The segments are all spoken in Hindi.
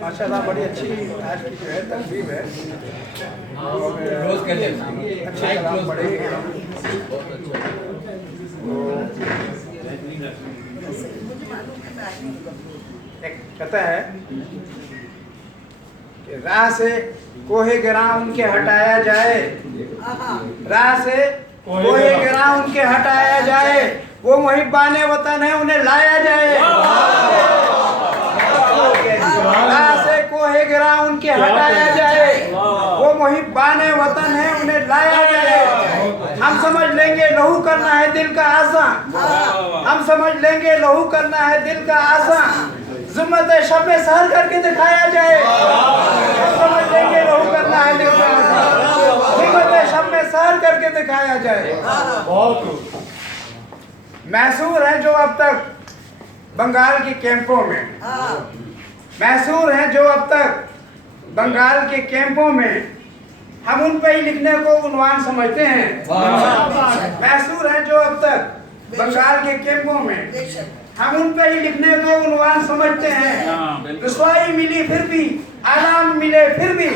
माशाल्लाह बड़ी अच्छी आज की जो है तकरीब है। अच्छे कलाम पढ़े एक कहता है कि राह से कोहे गिरा उनके हटाया जाए, राह से कोहे गिरा उनके हटाया जाए, वो मुहिब्बाने वतन है उन्हें लाया जाए। राह से कोहे गिरा उनके हटाया जाए, वो मुहिब्बाने वतन है उन्हें लाया जाए। हम समझ लेंगे लहू करना है दिल का आसान, हम समझ लेंगे लहू करना है दिल का आसान, ज़ुम्मत शब में सहर करके दिखाया जाए। हम समझ लेंगे लहू करना है दिल का आसान, ज़ुम्मत शब में सहर करके दिखाया जाए। मैसूर है जो अब तक बंगाल के कैंपों में, मैसूर हैं जो अब तक बंगाल के कैंपों में, हम उन पे ही लिखने को उन्वान समझते हैं। मैसूर हैं जो अब तक बंगाल के कैंपों में, हम उन पे ही लिखने को उन्वान समझते हैं। रुसवाई मिली फिर भी, आराम मिले फिर भी,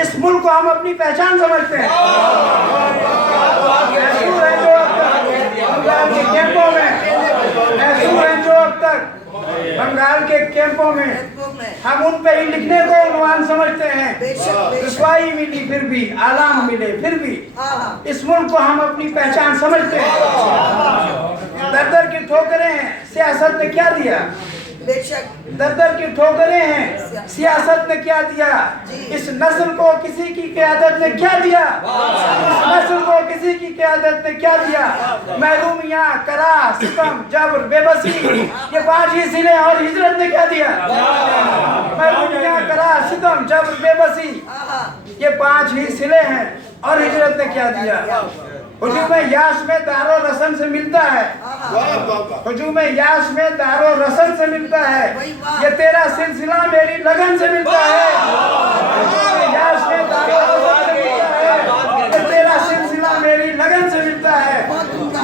इस मुल्क को हम अपनी पहचान समझते हैं। मैसूर हैं जो अब तक बंगाल के कैंपों में, मैसूर हैं जो अब तक बंगाल के कैंपों में, हम उन पे ही लिखने को उन्वान समझते हैं। रुसवाई मिली फिर भी, आराम मिले फिर भी, इस मुल्क को हम अपनी पहचान समझते हैं। दर दर की ठोकरें हैं सियासत ने क्या दिया, दर दर की ठोकरें हैं सियासत ने क्या दिया, इस नस्ल को किसी की क़यादत ने क्या दिया, इस नस्ल को किसी की क़यादत ने क्या दिया। महरूमियाँ, करा, सितम, जबर, बेबसी, ये 5 ही सिले और हिजरत ने क्या दिया। महरूमियाँ, करा, सितम, जबर, बेबसी, ये 5 ही सिले हैं और हिजरत ने क्या दिया। हुजूम यास में दारो रसन से मिलता है, हुजूम यास में दारो रसन से मिलता है, ये तेरा सिलसिला मेरी लगन से मिलता है। हुजूम यास में दारो रसन से मिलता है, ये तेरा सिलसिला मेरी लगन से मिलता है।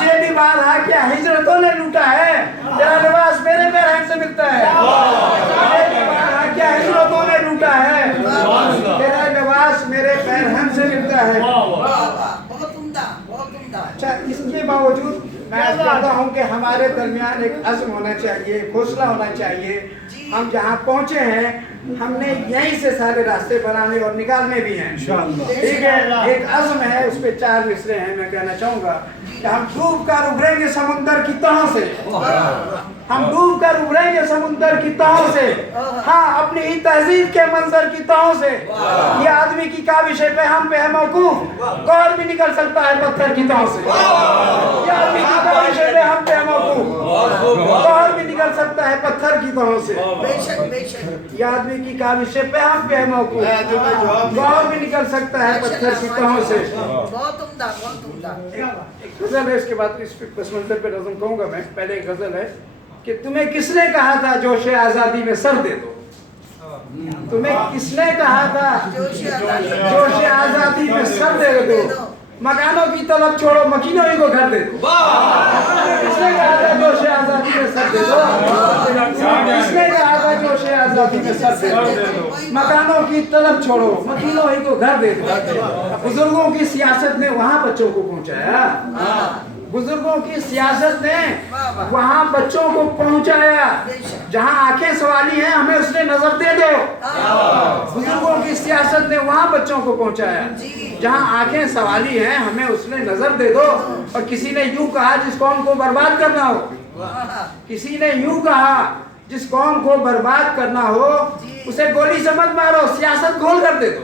ये दीवार है क्या हिजरतों ने लूटा है, तेरा लिबास मेरे पैरहन से मिलता है। ये दीवार है क्या हिजरतों ने लूटा है, तेरा लिबास मेरे पैरहन से मिलता है। अच्छा, इसके बावजूद मैं कहता हूँ कि हमारे दरमियान एक अज़्म होना चाहिए, हौसला होना चाहिए। हम जहाँ पहुँचे हैं हमने यहीं से सारे रास्ते बनाने और निकालने भी हैं। ठीक है, एक अज़्म है, उस पर 4 मिसरे हैं। मैं कहना चाहूँगा कि हम डूब कर उभरेंगे समुंदर की तहों से, हम डूब कर उभरेंगे समुंदर की तहों से, हाँ अपनी ही तहजीब के मंजर की तहों से। ये आदमी की काबिश पे हम पे है मौकूफ, गौर भी निकल सकता है पत्थर की तहों से। ये आदमी की काबिश पे हम पे है मौकूफ, गौर भी निकल सकता है पत्थर की तहों से। ये आदमी की काबिश पे हम पे है मौकूफ, गौर भी निकल सकता है पत्थर की तहों से। एक गजल है, इसके बाद इस पस मंजर पे रज़म कहूँगा मैं। पहले एक गजल है कि तुम्हें किसने कहा था जोशे आज़ादी में सर दे दो, तुम्हें किसने कहा था जोशे आज़ादी में सर दे दो, मकानों की तलब छोड़ो मकीनों ही को घर दे दो। किसने कहा था जोशे आज़ादी में सर दे दो, किसने कहा था जोशे आज़ादी में सर दे दो, मकानों की तलब छोड़ो मकीनों ही को घर दे दो। बुजुर्गों की सियासत ने वहाँ बच्चों को पहुँचाया, बुजुर्गों की सियासत ने वहाँ बच्चों को पहुँचाया। जहाँ आंखें सवाली हैं हमें उसने नजर दे दो, बुजुर्गों की सियासत ने वहाँ बच्चों को पहुँचाया। जहाँ आंखें सवाली हैं हमें उसने नजर दे दो। और किसी ने यूं कहा जिस कौम को बर्बाद करना हो, किसी ने यूं कहा जिस कौम को बर्बाद करना हो उसे गोली से मत मारो, सियासत गोल कर दे दो।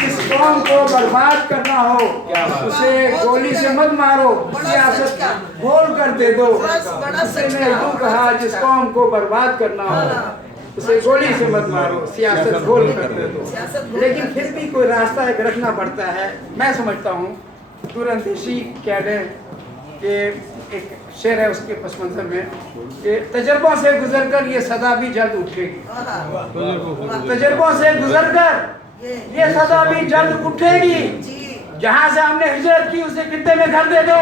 जिस कौम को बर्बाद करना हो उसे गोली से मत मारो, सियासत गोल कर दे दो। किसी ने यूं कहा जिस कौम को बर्बाद करना हो उसे गोली से मत मारो, सियासत गोल कर दे दो। लेकिन फिर भी कोई रास्ता एक रखना पड़ता है। मैं समझता हूँ तुरंदेशी कह दें कि एक शेर है उसके पस मंजर में कि तजर्बों से गुजरकर ये सदा भी जल्द उठेगी, तजर्बों से गुजरकर ये सदा भी जल्द उठेगी, जहां से हमने हिजरत की उसे खित्ते में घर दे दो।